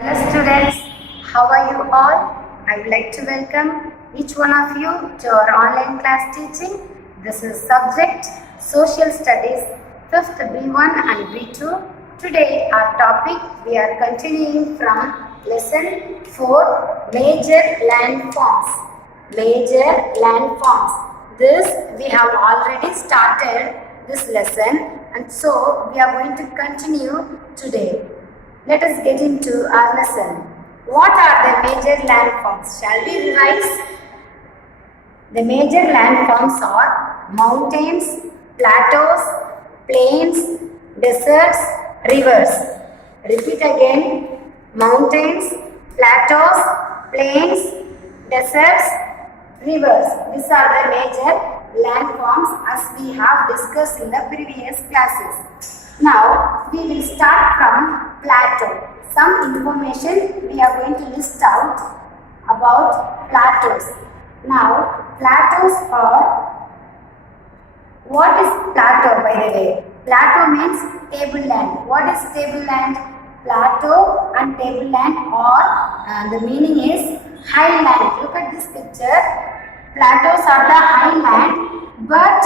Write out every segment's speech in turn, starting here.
Hello students, how are you all? I would like to welcome each one of you to our online class teaching. This is subject Social Studies 5th B1 and B2. Today our topic we are continuing from lesson 4 Major Landforms. Major Landforms. This we have already started this lesson and so we are going to continue today. Let us get into our lesson. What are the major landforms? Shall we revise? The major landforms are mountains, plateaus, plains, deserts, rivers. Repeat again. Mountains, plateaus, plains, deserts, rivers. These are the major landforms as we have discussed in the previous classes. Now, we will start from plateau. Some information we are going to list out about plateaus. Now, plateaus are, what is plateau by the way? Plateau means tableland. What is tableland? Plateau and tableland are, the meaning is highland. Look at this picture. Plateaus are the highland, but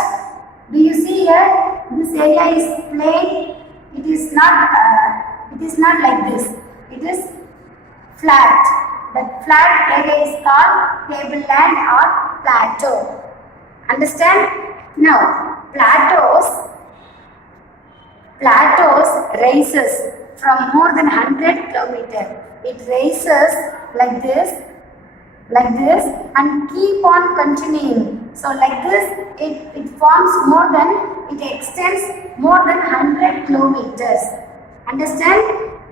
do you see here? This area is plain. It is not like this. It is flat. That flat area is called tableland or plateau. Understand? Now, plateaus rises from more than 100 kilometers. It rises like this and keep on continuing. So like this, it forms more than, it extends more than 100 kilometers. Understand?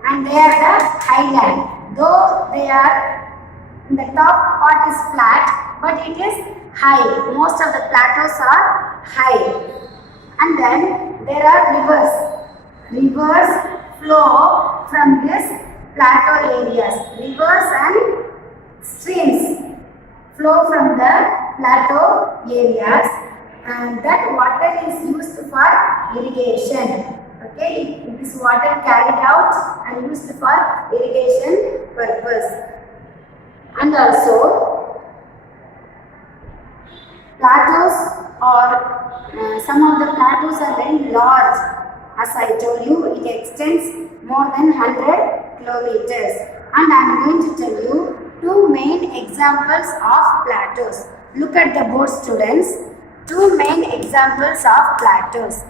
And they are the highland. Though they are, the top part is flat, but it is high. Most of the plateaus are high. And then there are rivers. Rivers flow from this plateau areas. Rivers and streams flow from the plateau areas, and that water is used for irrigation. Okay, this water carried out and used for irrigation purpose. And also plateaus are, some of the plateaus are very large. As I told you, it extends more than 100 kilometers. And I am going to tell you two main examples of plateaus. Look at the board, students. Two main examples of plateaus.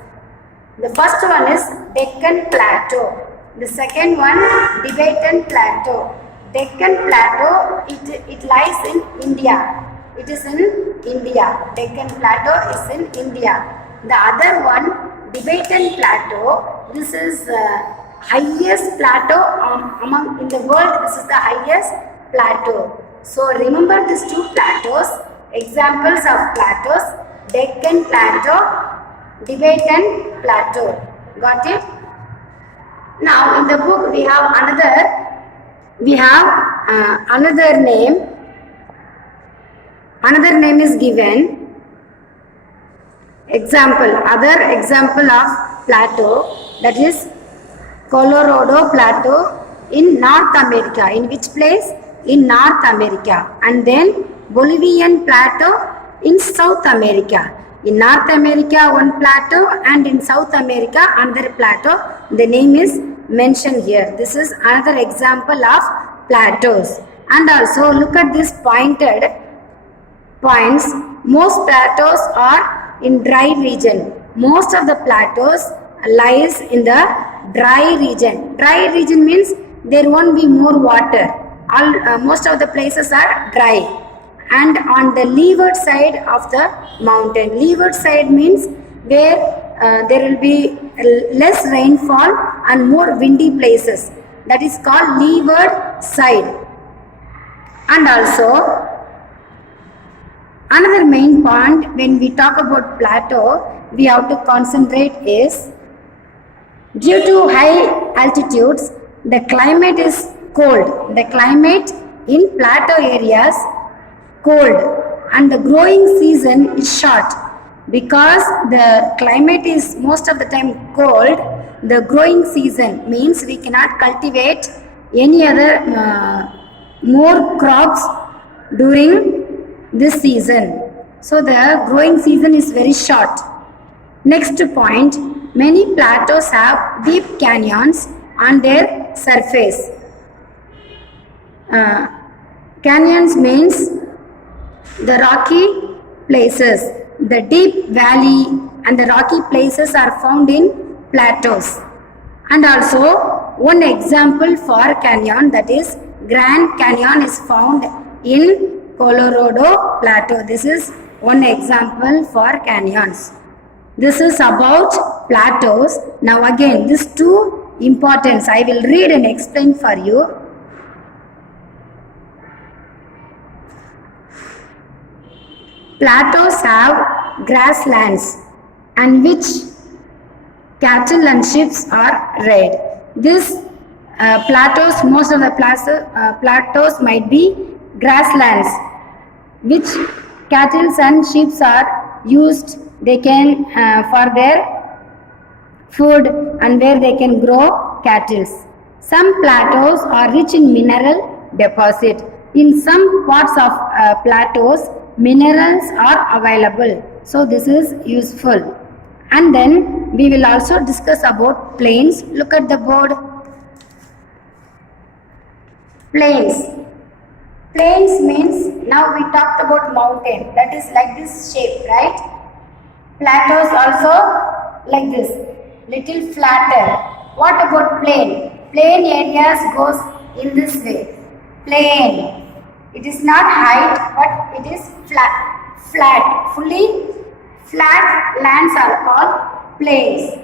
The first one is Deccan Plateau. The second one, Tibetan Plateau. Deccan Plateau, it lies in India. It is in India. Deccan Plateau is in India. The other one, Tibetan Plateau. This is highest plateau among in the world. This is the highest plateau. So remember these two plateaus. Examples of plateaus: Deccan Plateau, Tibetan Plateau. Got it? Now in the book we have another name. Another name is given. Other example of plateau, that is Colorado Plateau in North America. In which place? In North America. And then Bolivian Plateau in South America. In North America one plateau and in South America another plateau. The name is mentioned here. This is another example of plateaus. And also look at this pointed points. Most plateaus are in dry region. Most of the plateaus lies in the dry region. Dry region means there won't be more water. Most of the places are dry. And on the leeward side of the mountain. Leeward side means where there will be less rainfall and more windy places. That is called leeward side. And also another main point when we talk about plateau, we have to concentrate is, due to high altitudes, the climate is cold. The climate in plateau areas cold, and the growing season is short. Because the climate is most of the time cold, the growing season means we cannot cultivate any other more crops during this season. So the growing season is very short. Next point, many plateaus have deep canyons on their surface. Canyons means the rocky places. The deep valley and the rocky places are found in plateaus. And also one example for canyon, that is Grand Canyon, is found in Colorado Plateau. This is one example for canyons. This is about plateaus. Now again, these two importance I will read and explain for you. Plateaus have grasslands and which cattle and sheep are reared. This plateaus, most of the plateaus might be grasslands which cattle and sheep are used. They can for their food and where they can grow cattle. Some plateaus are rich in mineral deposit. In some parts of plateaus, minerals are available. So this is useful. And then we will also discuss about plains. Look at the board. Plains. Plains means, now we talked about mountain, that is like this shape, right? Plateaus also like this, little flatter. What about plain? Plain areas goes in this way. Plain. It is not height, but it is flat. Fully flat lands are called plains.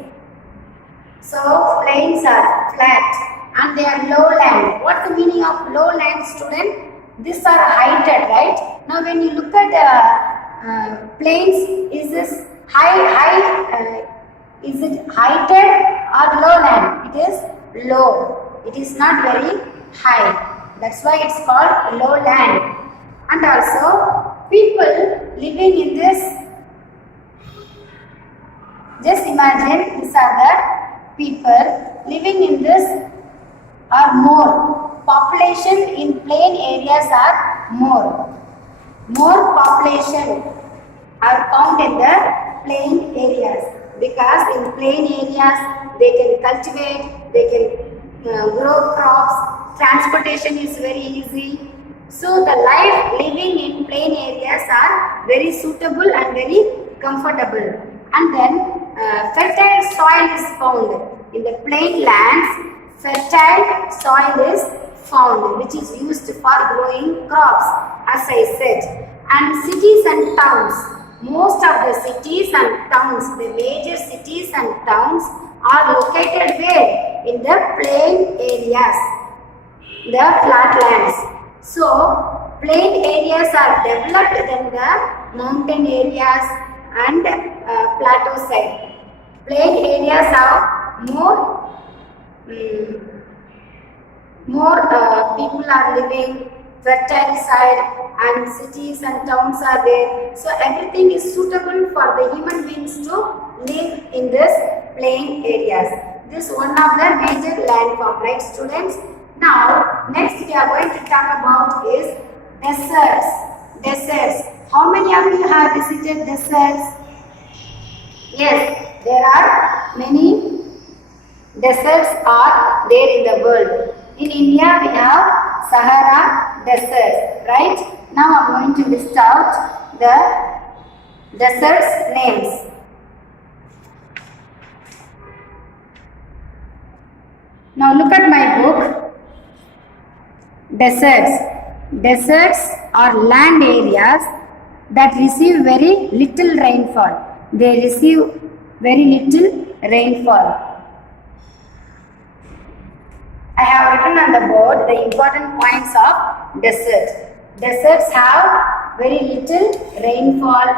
So plains are flat and they are lowland. What's the meaning of lowland, student? These are heighted, right? Now when you look at plains, is this is it heighted or lowland? It is low. It is not very high. That's why it's called lowland. And also, people living in this, just imagine, these are the people living in this are more. Population in plain areas are more. More population are found in the plain areas because in plain areas they can cultivate, they can grow crops, transportation is very easy. So the life living in plain areas are very suitable and very comfortable. And then fertile soil is found. In the plain lands, fertile soil is found which is used for growing crops, as I said. And cities and towns, most of the cities and towns, the major cities and towns are located where? In the plain areas, the flatlands. So, plain areas are developed than the mountain areas and plateau side. Plain areas are more people are living, fertile side, and cities and towns are there. So everything is suitable for the human beings to live in this plain areas. This is one of the major landform, right students? Now, next we are going to talk about is deserts. Deserts. How many of you have visited deserts? Yes, there are many deserts are there in the world. In India, we have Sahara Desert, right? Now I am going to list out the deserts names. Now look at my book. Deserts. Deserts are land areas that receive very little rainfall. They receive very little rainfall. I have written on the board the important points of desert. Deserts have very little rainfall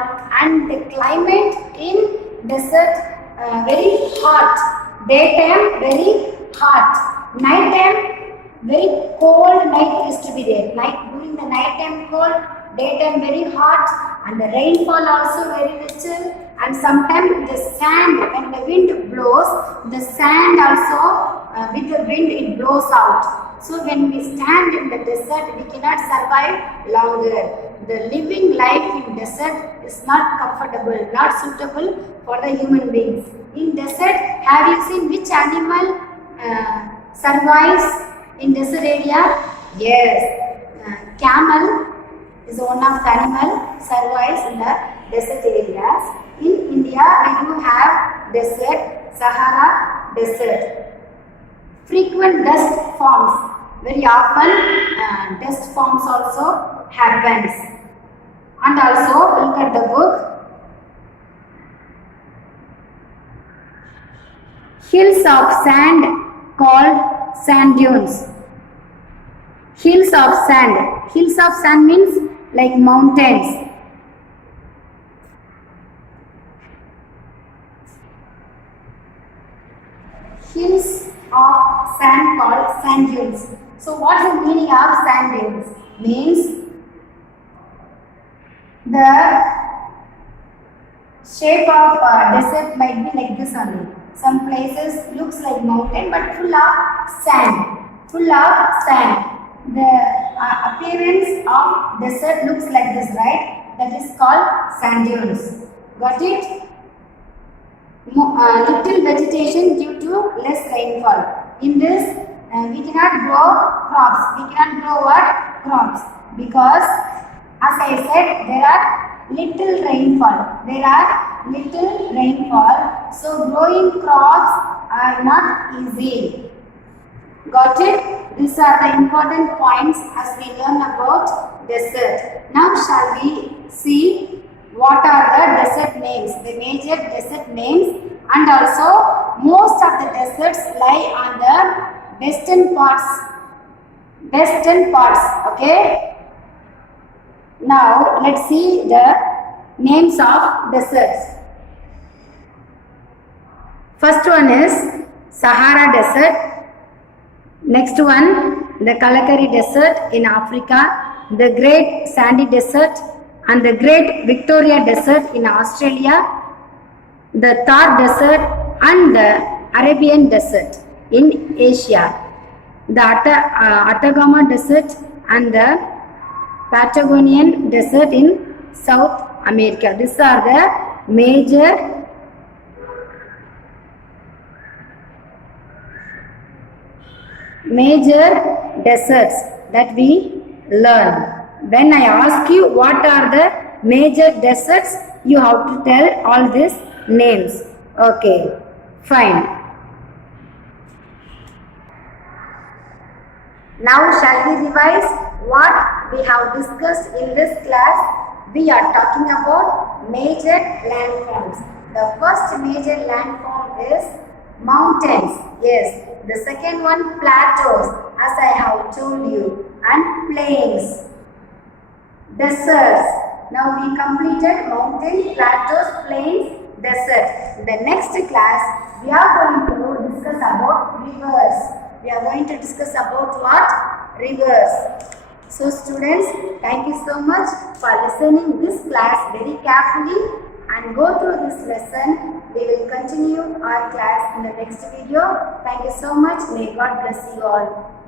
and the climate in desert very hot. Daytime very hot. Nighttime very cold night used to be there. During the night time cold, daytime very hot, and the rainfall also very little. And sometimes the sand, when the wind blows, the sand also with the wind it blows out. So when we stand in the desert, we cannot survive longer. The living life in desert is not comfortable, not suitable for the human beings. In desert, have you seen which animal survives in desert area? Yes, camel is one of the animal survives in the desert areas. In India, we do have desert, Sahara desert. Frequent dust forms. Very often dust forms also happens. And also look at the book. Hills of sand called sand dunes. Hills of sand. Hills of sand means like mountains. Hills of sand called sand dunes. So what is the meaning of sand dunes? Means the shape of desert might be like this only. Some places looks like mountain but full of sand. Full of sand. The appearance of desert looks like this, right? That is called sand dunes. Got it? Little vegetation due to less rainfall. In this, we cannot grow crops. We cannot grow what? Crops. Because, as I said, there are little rainfall. There are little rainfall. So, growing crops are not easy. Got it? These are the important points as we learn about desert. Now, shall we see what are the desert names, the major desert names, and also most of the deserts lie on the western parts, okay. Now let's see the names of deserts. First one is Sahara Desert, next one the Kalahari Desert in Africa, the Great Sandy Desert and the Great Victoria Desert in Australia, the Thar Desert and the Arabian Desert in Asia, the Atacama Desert and the Patagonian Desert in South America. These are the major deserts that we learn. When I ask you what are the major deserts, you have to tell all these names. Okay, fine. Now shall we revise what we have discussed in this class? We are talking about major landforms. The first major landform is mountains. Yes. The second one plateaus, as I have told you, and plains. Deserts. Now we completed mountain, plateaus, plains, desert. In the next class, we are going to discuss about rivers. We are going to discuss about what? Rivers. So students, thank you so much for listening this class very carefully and go through this lesson. We will continue our class in the next video. Thank you so much. May God bless you all.